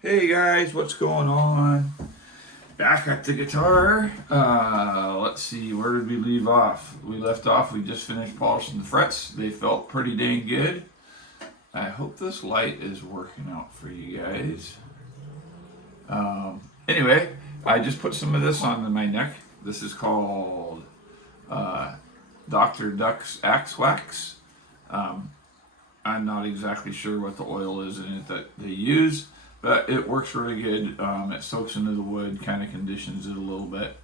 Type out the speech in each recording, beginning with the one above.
Hey guys, what's going on? Back at the guitar. Let's see, where did we leave off? We just finished polishing the frets. They felt pretty dang good. I hope this light is working out for you guys. Anyway, I just put some of this on my neck. This is called Dr. Duck's Axe Wax. I'm not exactly sure what the oil is in it that they use, but it works really good. It soaks into the wood, kind of conditions it a little bit,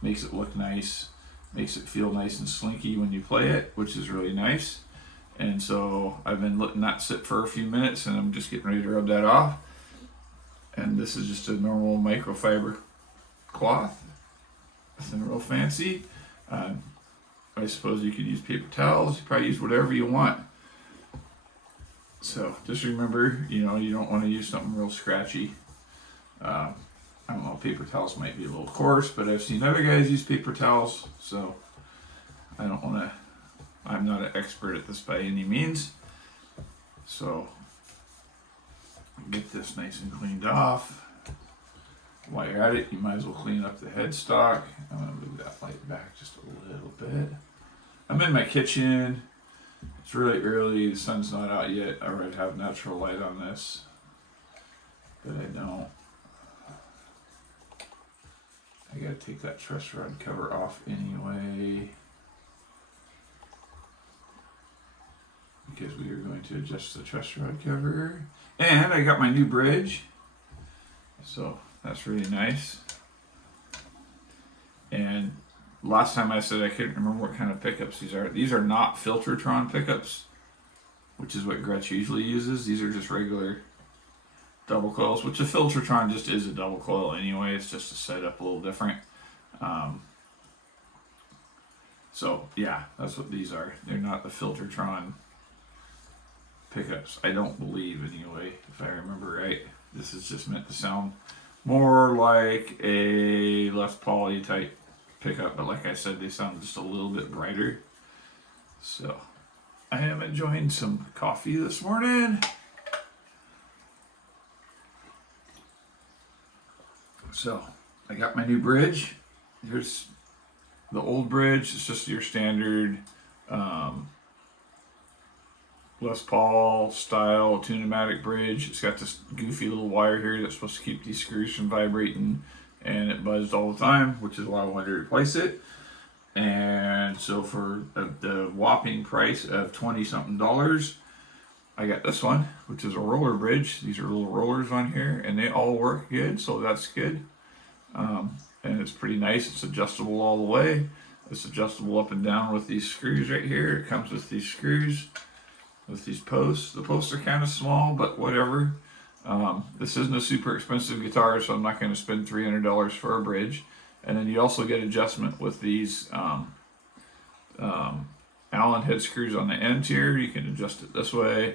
makes it look nice, makes it feel nice and slinky when you play it, which is really nice. And so I've been letting that sit for a few minutes, and I'm just getting ready to rub that off. And this is just a normal microfiber cloth. Nothing real fancy. I suppose you could use paper towels. You probably use whatever you want. So just remember, you don't want to use something real scratchy. I don't know, paper towels might be a little coarse, but I've seen other guys use paper towels, so I'm not an expert at this by any means. So get this nice and cleaned off. While you're at it, you might as well clean up the headstock. I'm going to move that light back just a little bit. I'm in my kitchen. It's really early, the sun's not out yet. I would have natural light on this, but I don't. I gotta take that truss rod cover off anyway, because we are going to adjust the truss rod cover. And I got my new bridge, so that's really nice. And last time I said I couldn't remember what kind of pickups these are. These are not Filtertron pickups, which is what Gretsch usually uses. These are just regular double coils, which a Filtertron just is a double coil anyway. It's just a setup a little different. So yeah, that's what these are. They're not the Filtertron pickups, I don't believe anyway, if I remember right. This is just meant to sound more like a Les Paul type pickup, but like I said, they sound just a little bit brighter. So I am enjoying some coffee this morning. So I got my new bridge. Here's the old bridge. It's just your standard Les Paul style Electromatic bridge. It's got this goofy little wire here that's supposed to keep these screws from vibrating, and it buzzed all the time, which is why I wanted to replace it. And so for the whopping price of $20 something, I got this one, which is a roller bridge. These are little rollers on here, and they all work good, so that's good. And it's pretty nice. It's adjustable all the way. It's adjustable up and down with these screws right here. It comes with these screws, with these posts. The posts are kind of small, but whatever. This isn't a super expensive guitar, so I'm not going to spend $300 for a bridge. And then you also get adjustment with these Allen head screws on the ends here. You can adjust it this way.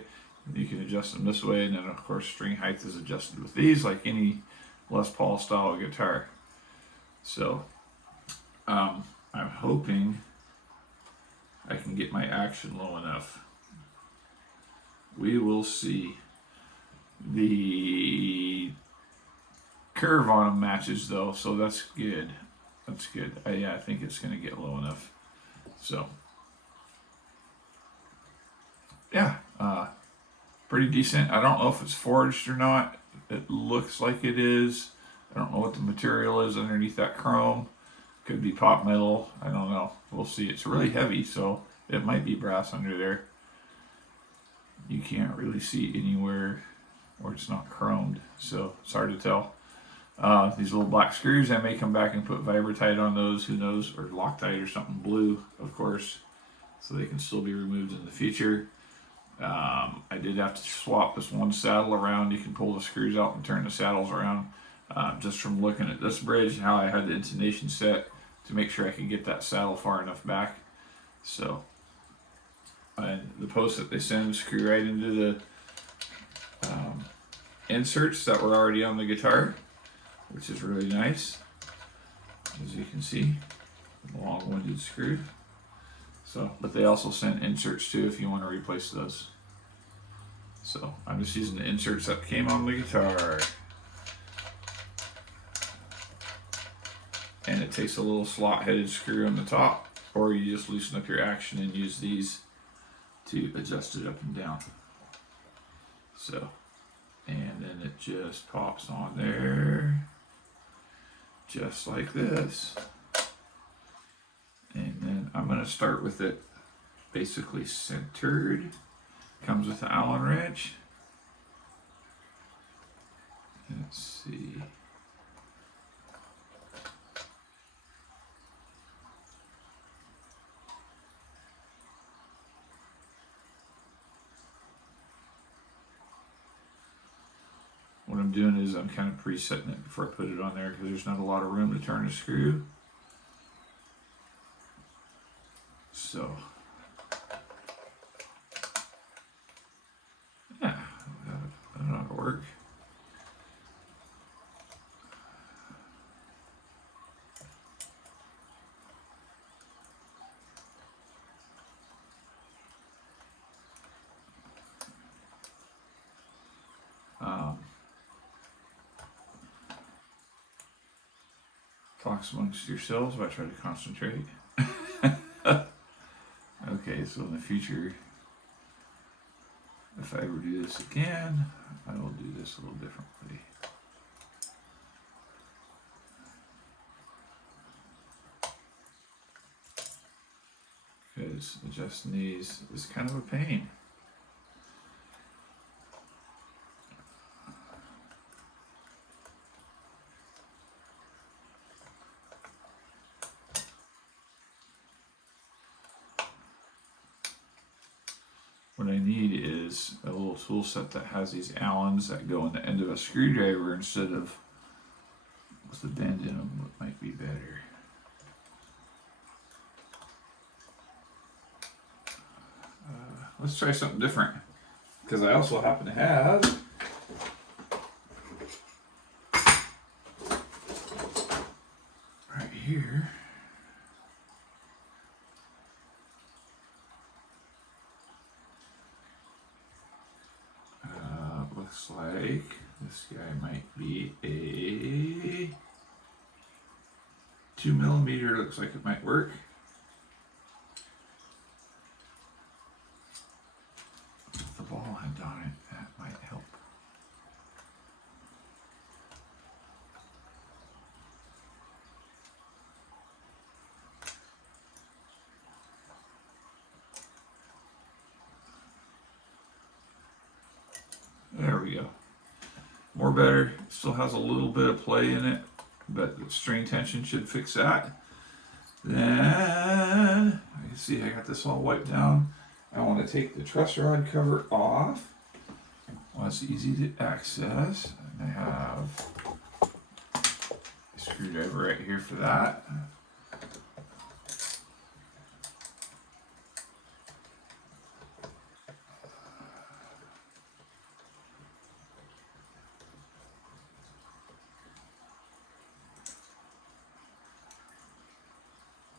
You can adjust them this way. And then, of course, string height is adjusted with these, like any Les Paul style guitar. So I'm hoping I can get my action low enough. We will see. The curve on them matches though, so that's good. That's good. I think it's going to get low enough. So yeah, pretty decent. I don't know if it's forged or not. It looks like it is. I don't know what the material is underneath that chrome. Could be pot metal. I don't know. We'll see. It's really heavy, so it might be brass under there. You can't really see anywhere where it's not chromed, so it's hard to tell. These little black screws, I may come back and put Vibratite on those, who knows, or Loctite or something blue, of course, so they can still be removed in the future. I did have to swap this one saddle around. You can pull the screws out and turn the saddles around. Just from looking at this bridge and how I had the intonation set to make sure I could get that saddle far enough back. So, and the posts that they send screw right into the inserts that were already on the guitar, which is really nice, as you can see, long-winded screw. So, but they also send inserts too if you want to replace those. So I'm just using the inserts that came on the guitar. And it takes a little slot headed screw on the top, or you just loosen up your action and use these to adjust it up and down. So, and then it just pops on there, just like this. And then I'm going to start with it basically centered. Comes with the Allen wrench. Let's see. What I'm doing is I'm kind of presetting it before I put it on there because there's not a lot of room to turn the screw. So, yeah, that'll not work. Talks amongst yourselves while I try to concentrate. Okay, so in the future, if I ever do this again, I will do this a little differently. Because adjusting these is kind of a pain. What I need is a little tool set that has these Allens that go in the end of a screwdriver instead of with the bend in them. What might be better. Let's try something different, because I also happen to have right here looks like this guy might be a 2mm. Looks like it might work. With the ball head on it, that might help. There we go. More better. Still has a little bit of play in it, but the strain tension should fix that. Then I can see I got this all wiped down. I want to take the truss rod cover off. Well, it's easy to access. And I have a screwdriver right here for that.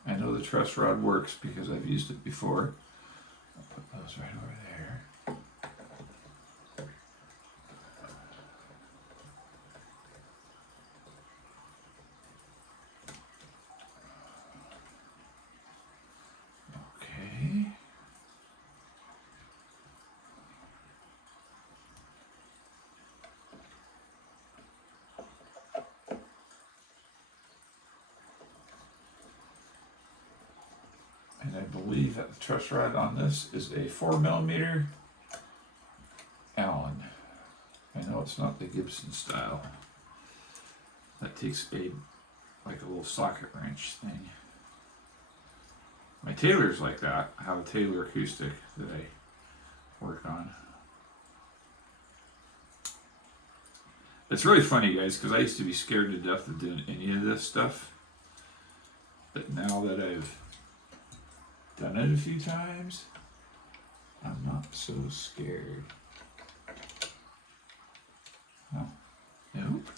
I know the truss rod works because I've used it before. I'll put those right over there. Okay. And I believe that the truss rod on this is a 4mm Allen. I know it's not the Gibson style. That takes like a little socket wrench thing. My Taylor's like that. I have a Taylor acoustic that I work on. It's really funny, guys, because I used to be scared to death of doing any of this stuff. But now that I've done it a few times, I'm not so scared. Oh, nope.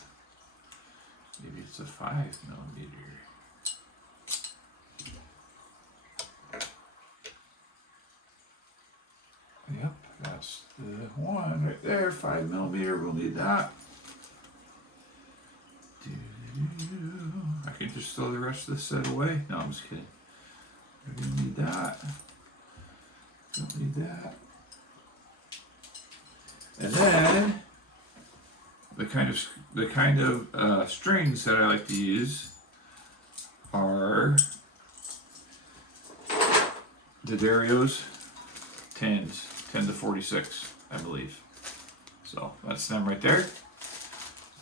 Maybe it's a 5mm. Yep, that's the one 5mm, we'll need that. I can just throw the rest of this set away. No, I'm just kidding. We don't need that. Don't need that. And then the kind of strings that I like to use are the Darios 10s, 10 to 46, I believe. So that's them right there.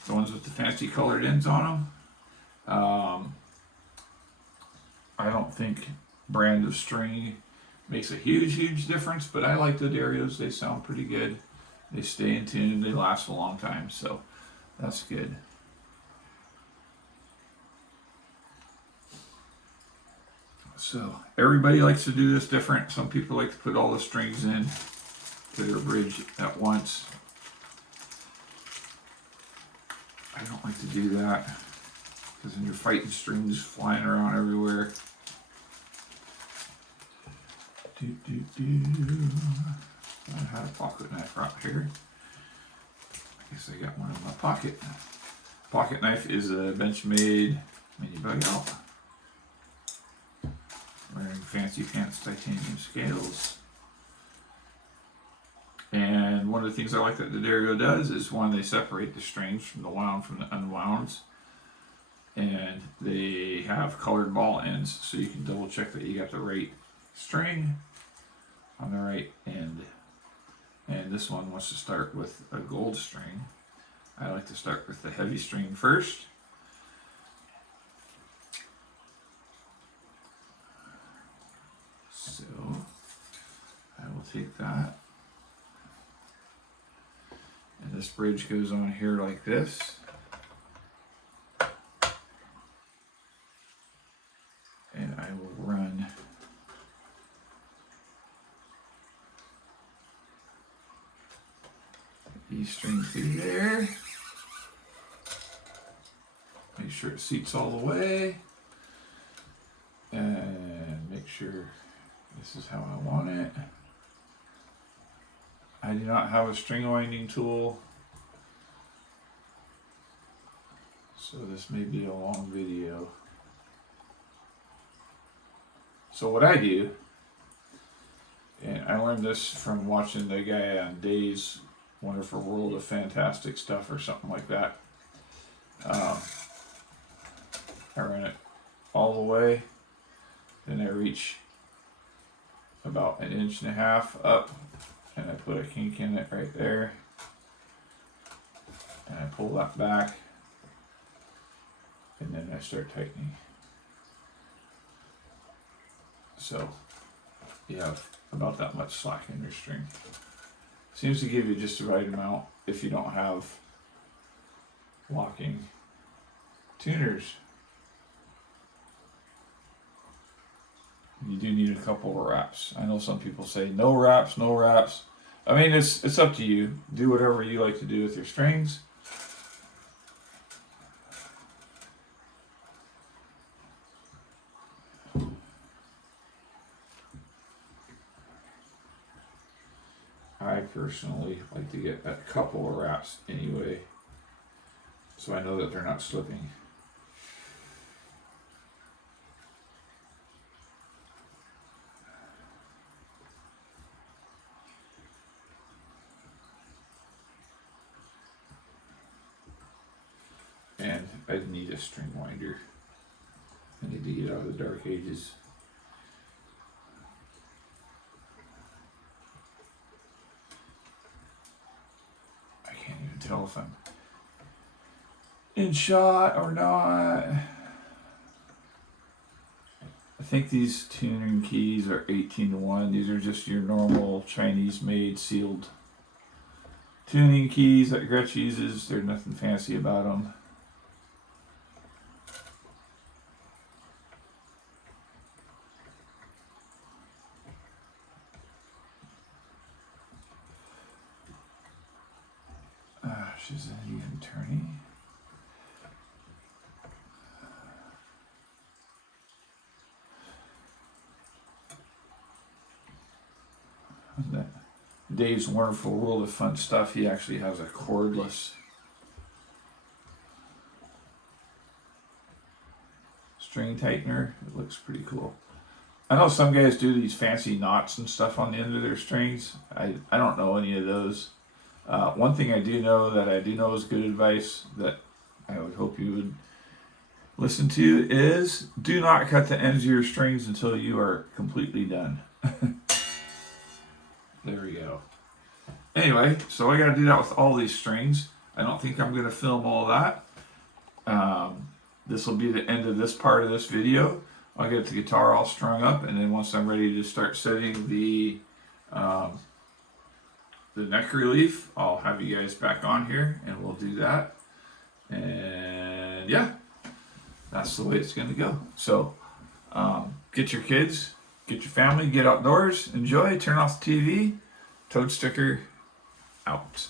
The ones with the fancy colored ends on them. I don't think brand of string makes a huge difference, but I like the Darios. They sound pretty good. They stay in tune. They last a long time, so that's good. So everybody likes to do this different. Some people like to put all the strings in to their bridge at once. I don't like to do that because then you're fighting strings flying around everywhere. I had a pocket knife right here. I guess I got one in my pocket. Pocket knife is a Benchmade mini bug out. Wearing fancy pants titanium scales. And one of the things I like that the Dario does is one, they separate the strings from the wound from the unwounds. And they have colored ball ends, so you can double check that you got the right string on the right end. And this one wants to start with a gold string. I like to start with the heavy string first. So I will take that. And this bridge goes on here like this. And I will run the E string through there. Make sure it seats all the way. And make sure this is how I want it. I do not have a string winding tool, so this may be a long video. So what I do, and I learned this from watching the guy on Dave's Wonderful World of Fantastic Stuff or something like that. I run it all the way, then I reach about 1.5 inches up, and I put a kink in it right there, and I pull that back, and then I start tightening. So you have about that much slack in your string. Seems to give you just the right amount if you don't have locking tuners. You do need a couple of wraps. I know some people say no wraps, no wraps. I mean, it's up to you. Do whatever you like to do with your strings. I personally like to get a couple of wraps anyway, so I know that they're not slipping. And I need a string winder. I need to get out of the dark ages. I can't even tell if I'm in shot or not. I think these tuning keys are 18-1. These are just your normal Chinese made sealed tuning keys that Gretsch uses. There's nothing fancy about them. She's an even turning. Dave's Wonderful World of Fun Stuff, he actually has a cordless string tightener. It looks pretty cool. I know some guys do these fancy knots and stuff on the end of their strings. I don't know any of those. One thing I do know is good advice that I would hope you would listen to is do not cut the ends of your strings until you are completely done. There we go. Anyway, so I got to do that with all these strings. I don't think I'm going to film all that. This will be the end of this part of this video. I'll get the guitar all strung up, and then once I'm ready to start setting the neck relief, I'll have you guys back on here, and we'll do that. And yeah, that's the way it's going to go. So get your kids, get your family, get outdoors, enjoy, turn off the TV. Toad Sticker out.